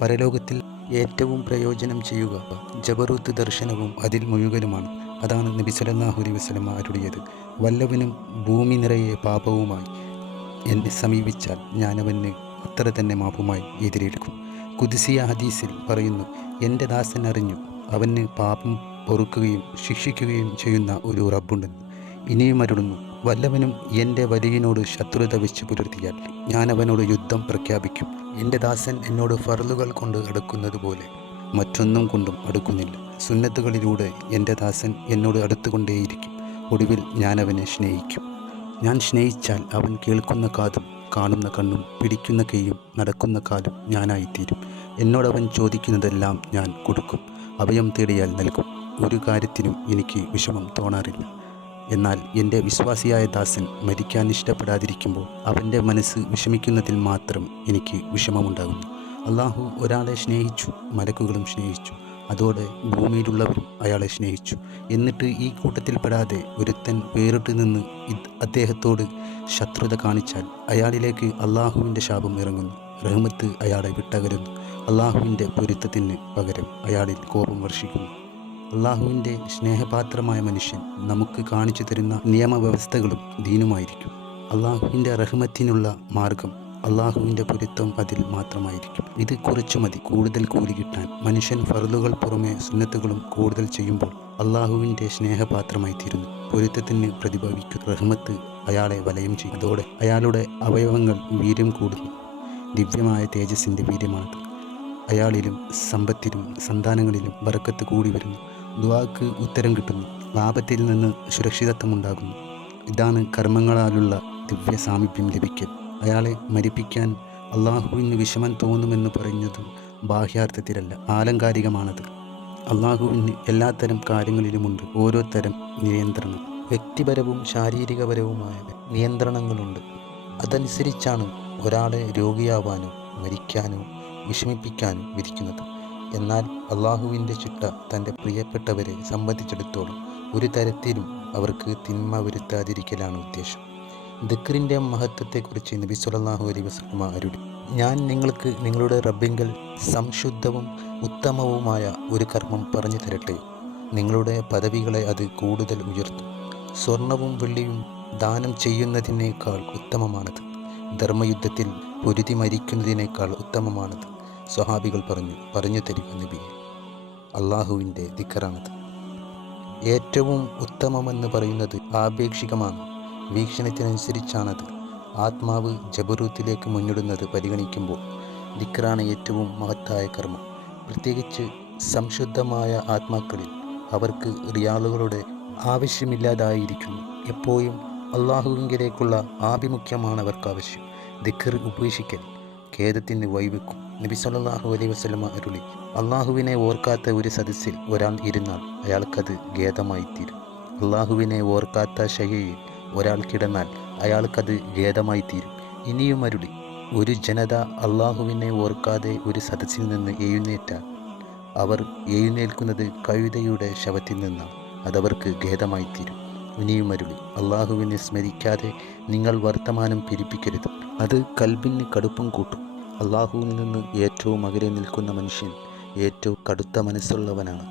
പരലോകത്തിൽ ഏറ്റവും പ്രയോജനം ചെയ്യുക ജബറൂത്ത് ദർശനവും അതിൽ മുഴുകലുമാണ്. അതാണ് നബി സല്ലല്ലാഹു അലൈഹി വസല്ലമ അരുളിയത്. വല്ലവനും ഭൂമി നിറയെ പാപവുമായി എന്നെ സമീപിച്ചാൽ ഞാനവന് അത്ര തന്നെ മാപ്പുമായി എതിരേൽക്കും. ഖുദ്സിയ ഹദീസിൽ പറയുന്നു, എൻ്റെ ദാസൻ അറിഞ്ഞു അവന് പാപം പൊറുക്കുകയും ശിക്ഷിക്കുകയും ചെയ്യുന്ന ഒരു റബ്ബുണ്ടെന്ന്. ഇനിയും അരുളുന്നു, വല്ലവനും എൻ്റെ വലിയനോട് ശത്രുത വെച്ച് പുലർത്തിയാൽ ഞാൻ അവനോട് യുദ്ധം പ്രഖ്യാപിക്കും. എൻ്റെ ദാസൻ എന്നോട് ഫർളുകൾ കൊണ്ട് അടുക്കുന്നത് പോലെ മറ്റൊന്നും കൊണ്ടും അടുക്കുന്നില്ല. സുന്നത്തുകളിലൂടെ എൻ്റെ ദാസൻ എന്നോട് അടുത്തുകൊണ്ടേയിരിക്കും. ഒടുവിൽ ഞാൻ അവനെ സ്നേഹിക്കും. ഞാൻ സ്നേഹിച്ചാൽ അവൻ കേൾക്കുന്ന കാതും കാണുന്ന കണ്ണും പിടിക്കുന്ന കൈയും നടക്കുന്ന കാലും ഞാനായിത്തീരും. എന്നോടവൻ ചോദിക്കുന്നതെല്ലാം ഞാൻ കൊടുക്കും. അഭയം തേടിയാൽ നൽകും. ഒരു കാര്യത്തിനും എനിക്ക് വിഷമം തോന്നാറില്ല. എന്നാൽ എൻ്റെ വിശ്വാസിയായ ദാസൻ മരിക്കാൻ ഇഷ്ടപ്പെടാതിരിക്കുമ്പോൾ അവൻ്റെ മനസ്സ് വിഷമിക്കുന്നതിൽ മാത്രം എനിക്ക് വിഷമമുണ്ടാകുന്നു. അള്ളാഹു ഒരാളെ സ്നേഹിച്ചു, മലക്കുകളും സ്നേഹിച്ചു, അതോടെ ഭൂമിയിലുള്ളവരും അയാളെ സ്നേഹിച്ചു. എന്നിട്ട് ഈ കൂട്ടത്തിൽപ്പെടാതെ ഒരുത്തൻ വേറിട്ട് നിന്ന് അദ്ദേഹത്തോട് ശത്രുത കാണിച്ചാൽ അയാളിലേക്ക് അള്ളാഹുവിൻ്റെ ശാപം ഇറങ്ങുന്നു. റഹ്മത്ത് അയാളെ വിട്ടകരുന്നു. അള്ളാഹുവിൻ്റെ പൊരുത്തത്തിന് പകരം അയാളിൽ കോപം വർഷിക്കുന്നു. അള്ളാഹുവിൻ്റെ സ്നേഹപാത്രമായ മനുഷ്യൻ നമുക്ക് കാണിച്ചു തരുന്ന നിയമവ്യവസ്ഥകളും ദീനുമായിരിക്കും. അള്ളാഹുവിൻ്റെ റഹ്മത്തിനുള്ള മാർഗം അള്ളാഹുവിൻ്റെ പൊരുത്തം അതിൽ മാത്രമായിരിക്കും. ഇത് കുറച്ചു മതി കൂടുതൽ കൂലി കിട്ടാൻ. മനുഷ്യൻ ഫർളുകൾ പുറമെ സുന്നത്തുകളും കൂടുതൽ ചെയ്യുമ്പോൾ അള്ളാഹുവിൻ്റെ സ്നേഹപാത്രമായി തീരുന്നു. പൊരുത്തത്തിന് പ്രതിഭവിക്കും. റഹ്മത്ത് അയാളെ വലയം ചെയ്യും. അതോടെ അയാളുടെ അവയവങ്ങൾ വീര്യം കൂടുന്നു. ദിവ്യമായ തേജസ്സിൻ്റെ വീര്യമാണത്. അയാളിലും സമ്പത്തിലും സന്താനങ്ങളിലും ബറക്കത്ത് കൂടി വരുന്നു. ദുആക്ക് ഉത്തരം കിട്ടുന്നു. പാപത്തിൽ നിന്ന് സുരക്ഷിതത്വമുണ്ടാകുന്നു. ഇതാണ് കർമ്മങ്ങളാലുള്ള ദിവ്യ സാമീപ്യം ലഭിക്കൽ. അയാളെ മരിപ്പിക്കാൻ അള്ളാഹുവിന് വിഷമം തോന്നുമെന്ന് പറഞ്ഞതും ബാഹ്യാർത്ഥത്തിലല്ല, ആലങ്കാരികമാണത്. അള്ളാഹുവിന് എല്ലാത്തരം കാര്യങ്ങളിലുമുണ്ട് ഓരോ തരം നിയന്ത്രണം. വ്യക്തിപരവും ശാരീരികപരവുമായ നിയന്ത്രണങ്ങളുണ്ട്. അതനുസരിച്ചാണ് ഒരാളെ രോഗിയാവാനോ മരിക്കാനോ വിഷമിപ്പിക്കാനും വിധിക്കുന്നത്. എന്നാൽ അള്ളാഹുവിൻ്റെ ചിട്ട തൻ്റെ പ്രിയപ്പെട്ടവരെ സംബന്ധിച്ചിടത്തോളം ഒരു തരത്തിലും അവർക്ക് തിന്മ വരുത്താതിരിക്കലാണ് ഉദ്ദേശം. ദിക്റിൻ്റെ മഹത്വത്തെക്കുറിച്ച് നബി സല്ലല്ലാഹു അലൈഹി വസല്ലമ അരുളി, ഞാൻ നിങ്ങൾക്ക് നിങ്ങളുടെ റബ്ബിങ്കൽ സംശുദ്ധവും ഉത്തമവുമായ ഒരു കർമ്മം പറഞ്ഞു തരട്ടെ. നിങ്ങളുടെ പദവികളെ അത് കൂടുതൽ ഉയർത്തും. സ്വർണവും വെള്ളിയും ദാനം ചെയ്യുന്നതിനേക്കാൾ ഉത്തമമാണത്. ധർമ്മയുദ്ധത്തിൽ പൊരുതി മരിക്കുന്നതിനേക്കാൾ ഉത്തമമാണത്. സ്വഹാബികൾ പറഞ്ഞു തരിക നബിയെ. അള്ളാഹുവിൻ്റെ ദിക്റാണത്. ഏറ്റവും ഉത്തമമെന്ന് പറയുന്നത് ആപേക്ഷികമാണ്. വീക്ഷണത്തിനനുസരിച്ചാണത്. ആത്മാവ് ജബറൂത്തിലേക്ക് മുന്നിടുന്നത് പരിഗണിക്കുമ്പോൾ ദിക്റാണ് ഏറ്റവും മഹത്തായ കർമ്മം. പ്രത്യേകിച്ച് സംശുദ്ധമായ ആത്മാക്കളിൽ അവർക്ക് റിയാളുകളുടെ ആവശ്യമില്ലാതായിരിക്കുന്നു. എപ്പോഴും അള്ളാഹുവിങ്കിലേക്കുള്ള ആഭിമുഖ്യമാണ് അവർക്ക് ആവശ്യം. ദിക്ർ ഉപേക്ഷിക്കൽ ഖേദത്തിന് വഴിവെക്കും. നബി സല്ലല്ലാഹു അലൈഹി വസല്ലമ അരുളി, അള്ളാഹുവിനെ ഓർക്കാത്ത ഒരു സദസ്സിൽ ഒരാൾ ഇരുന്നാൽ അയാൾക്കത് ഖേദമായിത്തീരും. അള്ളാഹുവിനെ ഓർക്കാത്ത ശയ്യയിൽ ഒരാൾ കിടന്നാൽ അയാൾക്കത് ഖേദമായിത്തീരും. ഇനിയും അരുളി, ഒരു ജനത അള്ളാഹുവിനെ ഓർക്കാതെ ഒരു സദസ്സിൽ നിന്ന് എഴുന്നേറ്റാൽ അവർ എഴുന്നേൽക്കുന്നത് കഴുതയുടെ ശവത്തിൽ നിന്നാണ്. അതവർക്ക് ഖേദമായിത്തീരും. ഇനിയും അരുളി, അള്ളാഹുവിനെ സ്മരിക്കാതെ നിങ്ങൾ വർത്തമാനം പെരുപ്പിക്കരുത്. അത് കൽബിന് കടുപ്പം കൂട്ടും. അള്ളാഹുവിൽ നിന്ന് ഏറ്റവും അകലെ നിൽക്കുന്ന മനുഷ്യൻ ഏറ്റവും കടുത്ത മനസ്സുള്ളവനാണ്.